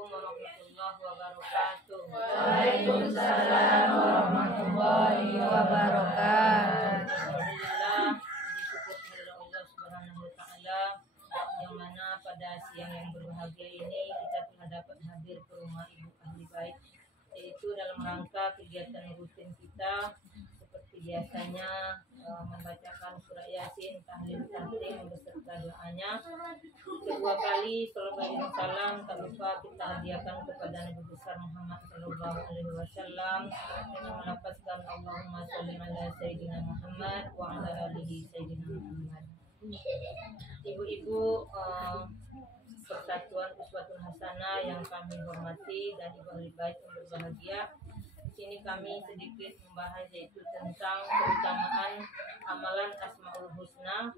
Assalamualaikum warahmatullahi wabarakatuh. Waalaikumsalam warahmatullahi wabarakatuh. Alhamdulillah, disyukur kepada Allah Subhanahu wa taala yang mana pada siang yang berbahagia ini kita telah dapat hadir ke rumah Ibu Ahli Bait, yaitu dalam rangka kegiatan rutin kita seperti biasanya membacakan surah Yasin, tahlil tahlim beserta doanya. Kedua kali salawat salam tak lupa kita hadiahkan kepada Nabi besar Muhammad sallallahu alaihi wasallam dengan melafazkan Allahumma shalli ala sayyidina Muhammad wa ala alihi sayyidina Muhammad. Ibu-ibu Persatuan Uswatun Hasanah yang kami hormati dan Ibu Ahli Bait yang berbahagia, di sini kami sedikit membahas yaitu tentang keutamaan amalan Asmaul Husna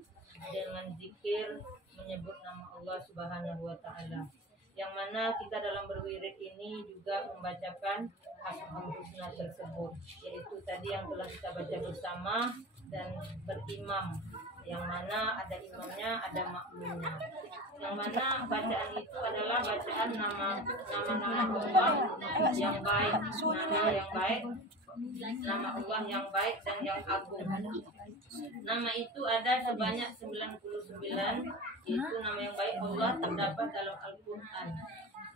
dengan zikir menyebut nama Allah Subhanahu wa taala. Yang mana kita dalam berwirid ini juga membacakan Asmaul Husna tersebut, yaitu tadi yang telah kita baca bersama dan berimam, yang mana ada imamnya, ada makmumnya. Yang mana bacaan itu adalah bacaan nama-nama Allah yang baik, nama Allah yang baik dan yang agung. Nama itu ada sebanyak 99, yaitu nama yang baik Allah terdapat dalam Al-Quran.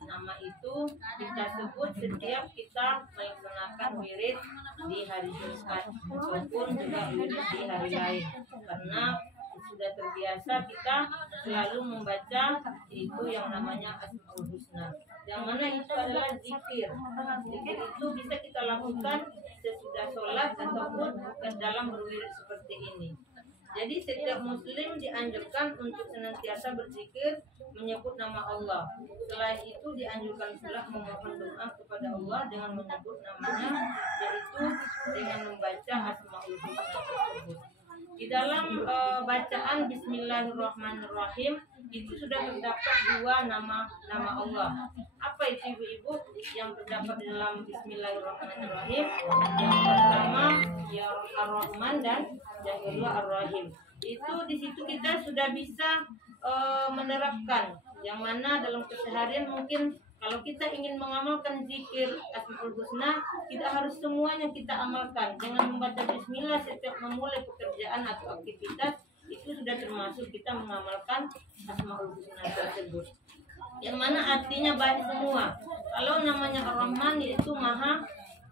Nama itu kita sebut setiap kita melaksanakan wirid di hari Jumat ataupun juga wirid di hari lain, karena sudah terbiasa kita selalu membaca itu yang namanya Asmaul Husna, yang mana itu adalah zikir. Zikir itu bisa kita lakukan sesudah sholat ataupun dalam berwirid seperti ini. Jadi setiap muslim dianjurkan untuk senantiasa berzikir menyebut nama Allah. Selain itu dianjurkan pula memohon doa kepada Allah dengan menyebut namanya, yaitu dengan membaca Asmaul Husna tersebut. Di dalam bacaan Bismillahirrahmanirrahim itu sudah terdapat dua nama Allah. Apa itu ibu-ibu yang terdapat di dalam Bismillahirrahmanirrahim? Yang pertama ya Ar-Rahman dan yang kedua Ar-Rahim. Itu di situ kita sudah bisa menerapkan, yang mana dalam keseharian mungkin kalau kita ingin mengamalkan zikir Asmaul Husna, tidak harus semuanya kita amalkan. Dengan membaca bismillah setiap memulai pekerjaan atau aktivitas, itu sudah termasuk kita mengamalkan Asmaul Husna tersebut. Yang mana artinya baik semua. Kalau namanya Ar-Rahman yaitu Maha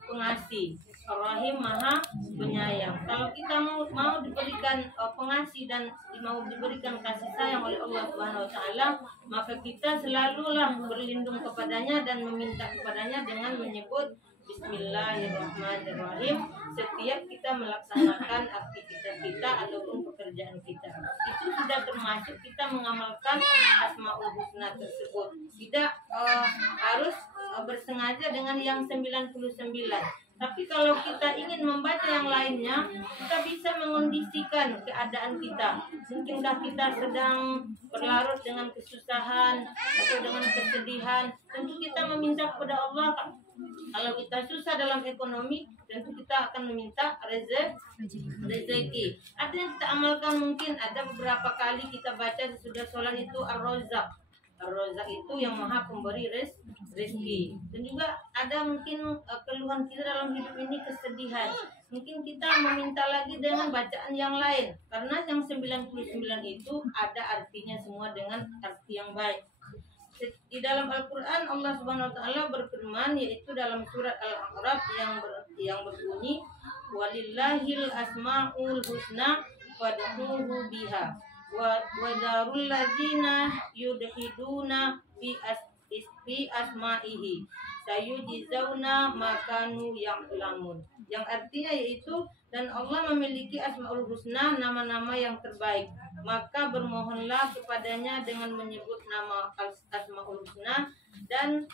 Pengasih, Ar-Rahim Maha Penyayang. Kalau kita mau diberikan pengasih dan mau diberikan kasih sayang oleh Allah Subhanahu wa taala, maka kita selalulah berlindung kepadanya dan meminta kepadanya dengan menyebut Bismillahirrahmanirrahim setiap kita melaksanakan aktivitas kita ataupun pekerjaan kita. Itu sudah termasuk kita mengamalkan Asmaul Husna tersebut. Tidak harus bersengaja dengan yang 99. Tapi kalau kita ingin membaca yang lainnya, kita bisa mengondisikan keadaan kita. Mungkinkah kita sedang berlarut dengan kesusahan atau dengan kesedihan, tentu kita meminta kepada Allah. Kalau kita susah dalam ekonomi, tentu kita akan meminta rezeki. Ada yang kita amalkan, mungkin ada beberapa kali kita baca sesudah sholat itu Ar-Razzaq. Ar-Razzaq itu yang Maha Pemberi rezeki. Dan juga ada mungkin keluhan kita dalam hidup ini kesedihan. Mungkin kita meminta lagi dengan bacaan yang lain, karena yang 99 itu ada artinya semua dengan arti yang baik. Di dalam Al-Quran Allah Subhanahu wa taala berfirman, yaitu dalam surat Al-A'raf yang berbunyi walillahil asmaul husna fad'uhu biha wa darul ladzina yudhiduna fi asma'ihi sayujzauna ma kanu ya'lamun. Yang artinya yaitu, dan Allah memiliki Asmaul Husna, nama-nama yang terbaik, maka bermohonlah kepadanya dengan menyebut nama Asmaul Husna, dan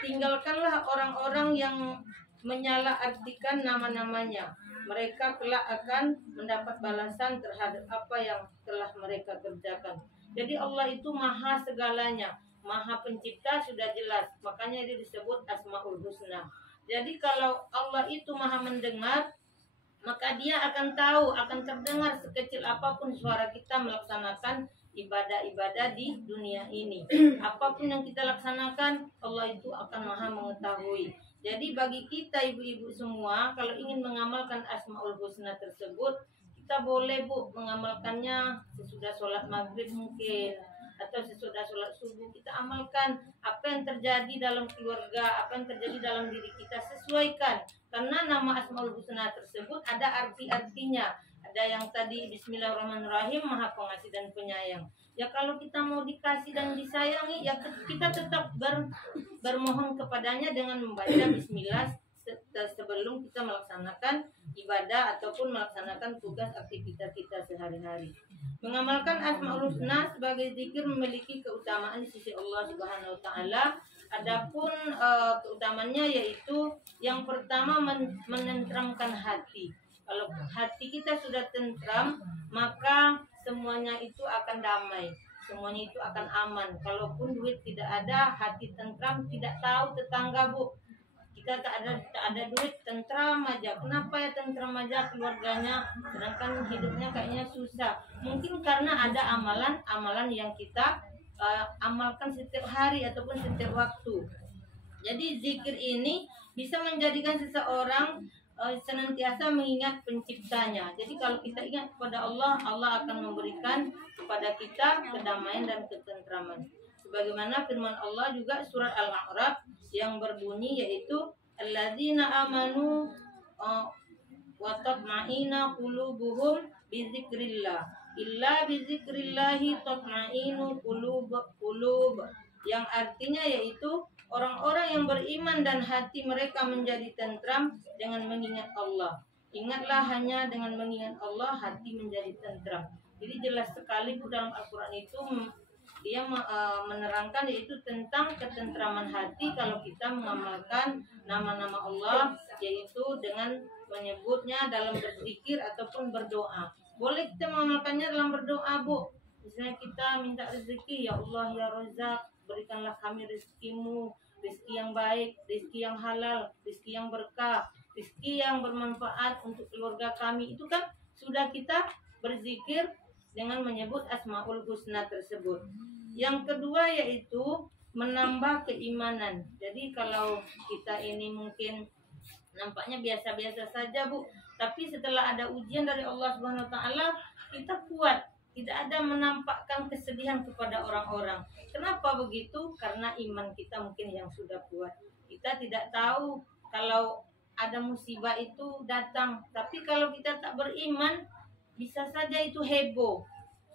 tinggalkanlah orang-orang yang menyalahartikan nama-namanya. Mereka kelak akan mendapat balasan terhadap apa yang telah mereka kerjakan. Jadi Allah itu maha segalanya, maha pencipta, sudah jelas, makanya dia disebut Asmaul Husna. Jadi kalau Allah itu maha mendengar, maka dia akan tahu, akan terdengar sekecil apapun suara kita melaksanakan ibadah-ibadah di dunia ini. Apapun yang kita laksanakan, Allah itu akan Maha mengetahui. Jadi bagi kita ibu-ibu semua, kalau ingin mengamalkan Asmaul Husna tersebut, kita boleh Bu mengamalkannya sesudah sholat maghrib mungkin, atau sesudah sholat subuh kita amalkan. Apa yang terjadi dalam keluarga, apa yang terjadi dalam diri kita, sesuaikan. Karena nama Asmaul Husna tersebut ada arti-artinya. Ada yang tadi Bismillahirrahmanirrahim, Maha Pengasih dan Penyayang. Ya kalau kita mau dikasih dan disayangi, ya kita tetap bermohon kepadanya dengan membaca Bismillah sebelum kita melaksanakan ibadah ataupun melaksanakan tugas aktivitas kita sehari-hari. Mengamalkan Asmaul Husna sebagai zikir memiliki keutamaan di sisi Allah Subhanahu wa taala. Adapun keutamaannya yaitu yang pertama menenteramkan hati. Kalau hati kita sudah tentram, maka semuanya itu akan damai, semuanya itu akan aman. Kalaupun duit tidak ada, hati tentram, tidak tahu tetangga Bu, kita tak ada duit, tentram aja. Kenapa ya tentram aja keluarganya, sedangkan hidupnya kayaknya susah? Mungkin karena ada amalan yang kita amalkan setiap hari ataupun setiap waktu. Jadi zikir ini bisa menjadikan seseorang senantiasa mengingat penciptanya. Jadi kalau kita ingat kepada Allah, Allah akan memberikan kepada kita kedamaian dan ketentraman. Sebagaimana firman Allah juga surat Al-A'raf yang berbunyi yaitu alladzina amanu wa tatma'inna qulubuhum bizikrillah illa bizikrillahi tatma'innu qulub, yang artinya yaitu orang-orang yang beriman dan hati mereka menjadi tentram dengan mengingat Allah. Ingatlah hanya dengan mengingat Allah hati menjadi tentram. Jadi jelas sekali dalam Al-Quran itu dia menerangkan yaitu tentang ketentraman hati kalau kita mengamalkan nama-nama Allah, yaitu dengan menyebutnya dalam berzikir ataupun berdoa. Boleh kita mengamalkannya dalam berdoa Bu. Misalnya kita minta rezeki, ya Allah ya Razak, berikanlah kami rezekimu, rezeki yang baik, rezeki yang halal, rezeki yang berkah, rezeki yang bermanfaat untuk keluarga kami. Itu kan sudah kita berzikir dengan menyebut Asmaul Husna tersebut. Yang kedua yaitu menambah keimanan. Jadi kalau kita ini mungkin nampaknya biasa-biasa saja Bu, tapi setelah ada ujian dari Allah Subhanahu wa taala, kita kuat. Tidak ada menampakkan kesedihan kepada orang-orang. Kenapa begitu? Karena iman kita mungkin yang sudah kuat. Kita tidak tahu kalau ada musibah itu datang. Tapi kalau kita tak beriman, bisa saja itu heboh.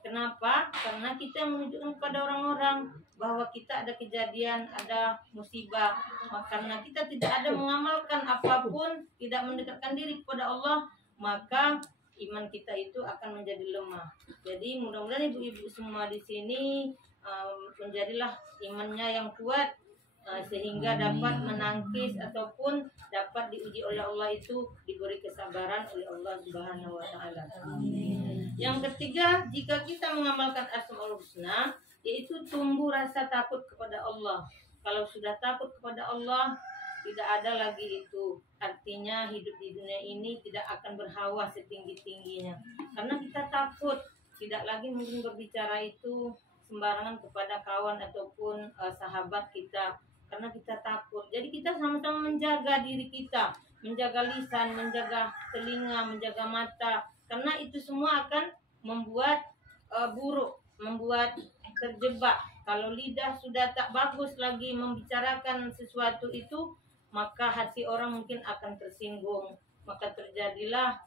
Kenapa? Karena kita menunjukkan kepada orang-orang bahwa kita ada kejadian, ada musibah. Karena kita tidak ada mengamalkan apapun, tidak mendekatkan diri kepada Allah, maka iman kita itu akan menjadi lemah. Jadi mudah-mudahan ibu-ibu semua di sini menjadilah imannya yang kuat sehingga dapat menangkis ataupun dapat diuji oleh Allah itu diberi kesabaran oleh Allah Subhanahu wa taala. Yang ketiga, jika kita mengamalkan Asmaul Husna yaitu tumbuh rasa takut kepada Allah. Kalau sudah takut kepada Allah, tidak ada lagi itu. Artinya hidup di dunia ini tidak akan berhawa setinggi-tingginya. Karena kita takut, tidak lagi mungkin berbicara itu sembarangan kepada kawan ataupun sahabat kita. Karena kita takut. Jadi kita sama-sama menjaga diri kita. Menjaga lisan, menjaga telinga, menjaga mata. Karena itu semua akan membuat buruk, membuat terjebak. Kalau lidah sudah tak bagus lagi membicarakan sesuatu itu, maka hati orang mungkin akan tersinggung, maka terjadilah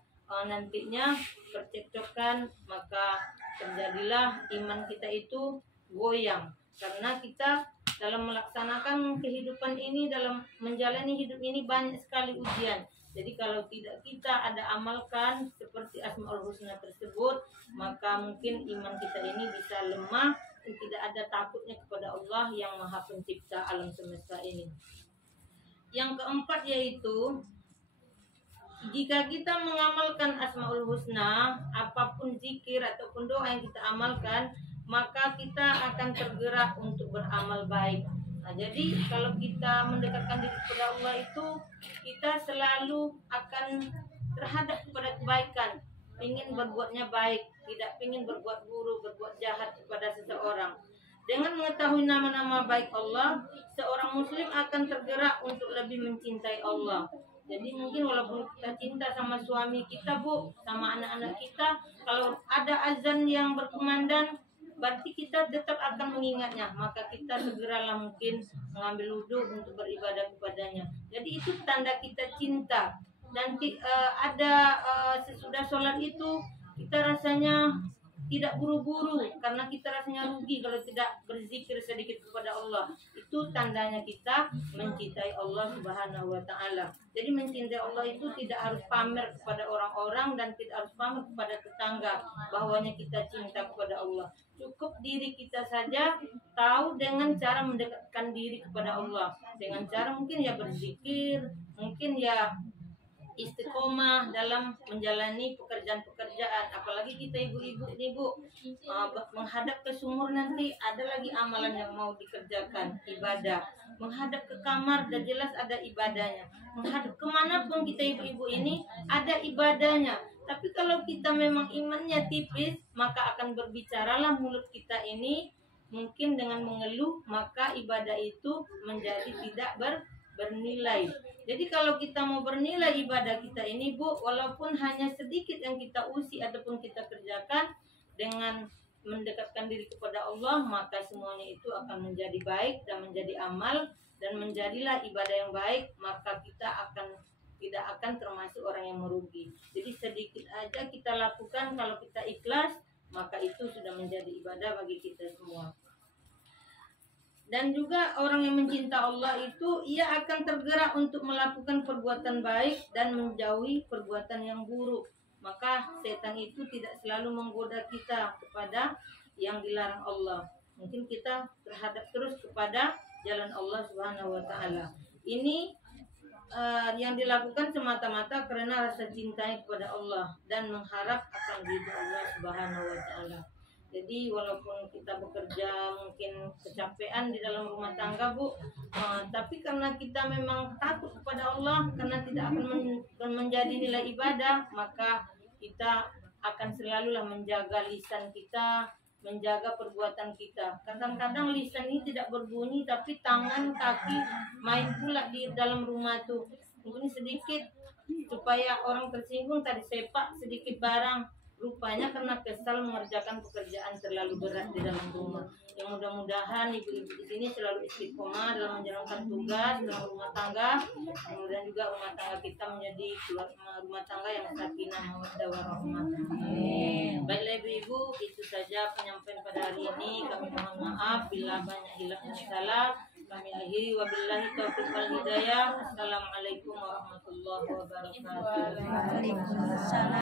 nantinya percekcokan, maka terjadilah iman kita itu goyang. Karena kita dalam melaksanakan kehidupan ini, dalam menjalani hidup ini banyak sekali ujian. Jadi kalau tidak kita ada amalkan seperti Asmaul Husna tersebut, maka mungkin iman kita ini bisa lemah dan tidak ada takutnya kepada Allah yang Maha Pencipta alam semesta ini. Yang keempat yaitu jika kita mengamalkan Asmaul Husna, apapun zikir ataupun doa yang kita amalkan, maka kita akan tergerak untuk beramal baik. Nah, jadi kalau kita mendekatkan diri kepada Allah itu, kita selalu akan terhadap kepada kebaikan, ingin berbuatnya baik. tidak ingin berbuat buruk, berbuat jahat kepada seseorang. Dengan mengetahui nama-nama baik Allah, seorang muslim akan tergerak untuk lebih mencintai Allah. Jadi mungkin walaupun kita cinta sama suami kita, Bu, sama anak-anak kita, kalau ada azan yang berkumandang, berarti kita tetap akan mengingatnya. Maka kita segeralah mungkin mengambil wudhu untuk beribadah kepadanya. Jadi itu tanda kita cinta. Dan sesudah sholat itu kita rasanya tidak buru-buru, karena kita rasanya rugi kalau tidak berzikir sedikit kepada Allah. Itu tandanya kita mencintai Allah Subhanahu wa Ta'ala. Jadi mencintai Allah itu tidak harus pamer kepada orang-orang dan tidak harus pamer kepada tetangga bahwanya kita cinta kepada Allah. Cukup diri kita saja tahu dengan cara mendekatkan diri kepada Allah, dengan cara mungkin ya berzikir, mungkin ya istiqomah dalam menjalani pekerjaan-pekerjaan. Apalagi kita ibu-ibu nih, Bu, menghadap ke sumur nanti ada lagi amalan yang mau dikerjakan, ibadah. Menghadap ke kamar dan jelas ada ibadahnya. Menghadap kemanapun kita ibu-ibu ini ada ibadahnya. Tapi kalau kita memang imannya tipis, maka akan berbicaralah mulut kita ini mungkin dengan mengeluh, maka ibadah itu menjadi tidak bernilai. Jadi kalau kita mau bernilai ibadah kita ini, Bu, walaupun hanya sedikit yang kita usi ataupun kita kerjakan dengan mendekatkan diri kepada Allah, maka semuanya itu akan menjadi baik dan menjadi amal dan menjadilah ibadah yang baik, maka kita tidak akan termasuk orang yang merugi. Jadi sedikit aja kita lakukan, kalau kita ikhlas, maka itu sudah menjadi ibadah bagi kita semua. Dan juga orang yang mencinta Allah itu ia akan tergerak untuk melakukan perbuatan baik dan menjauhi perbuatan yang buruk. Maka setan itu tidak selalu menggoda kita kepada yang dilarang Allah. Mungkin kita terhadap terus kepada jalan Allah Subhanahu wa Ta'ala. Ini yang dilakukan semata-mata karena rasa cintanya kepada Allah dan mengharap akan ridha Allah Subhanahu wa Ta'ala. Jadi walaupun kita bekerja mungkin kecapean di dalam rumah tangga, Bu, tapi karena kita memang takut kepada Allah, karena tidak akan menjadi nilai ibadah, maka kita akan selalulah menjaga lisan kita, menjaga perbuatan kita. Kadang-kadang lisan ini tidak berbunyi, tapi tangan, kaki main pula di dalam rumah tuh. Mungkin sedikit supaya orang tersinggung, tadi sepak sedikit barang. Rupanya karena kesal mengerjakan pekerjaan terlalu berat di dalam rumah. Yang mudah-mudahan ibu-ibu di sini selalu istiqomah dalam menjalankan tugas dalam rumah tangga. Kemudian juga rumah tangga kita menjadi rumah tangga yang sakinah mawaddah warahmah. Baiklah ibu-ibu, itu saja penyampaian pada hari ini. Kami mohon maaf bila banyak hilaf dan salah. Kami akhiri wabillahi taufiq wal hidayah. Assalamualaikum warahmatullahi wabarakatuh.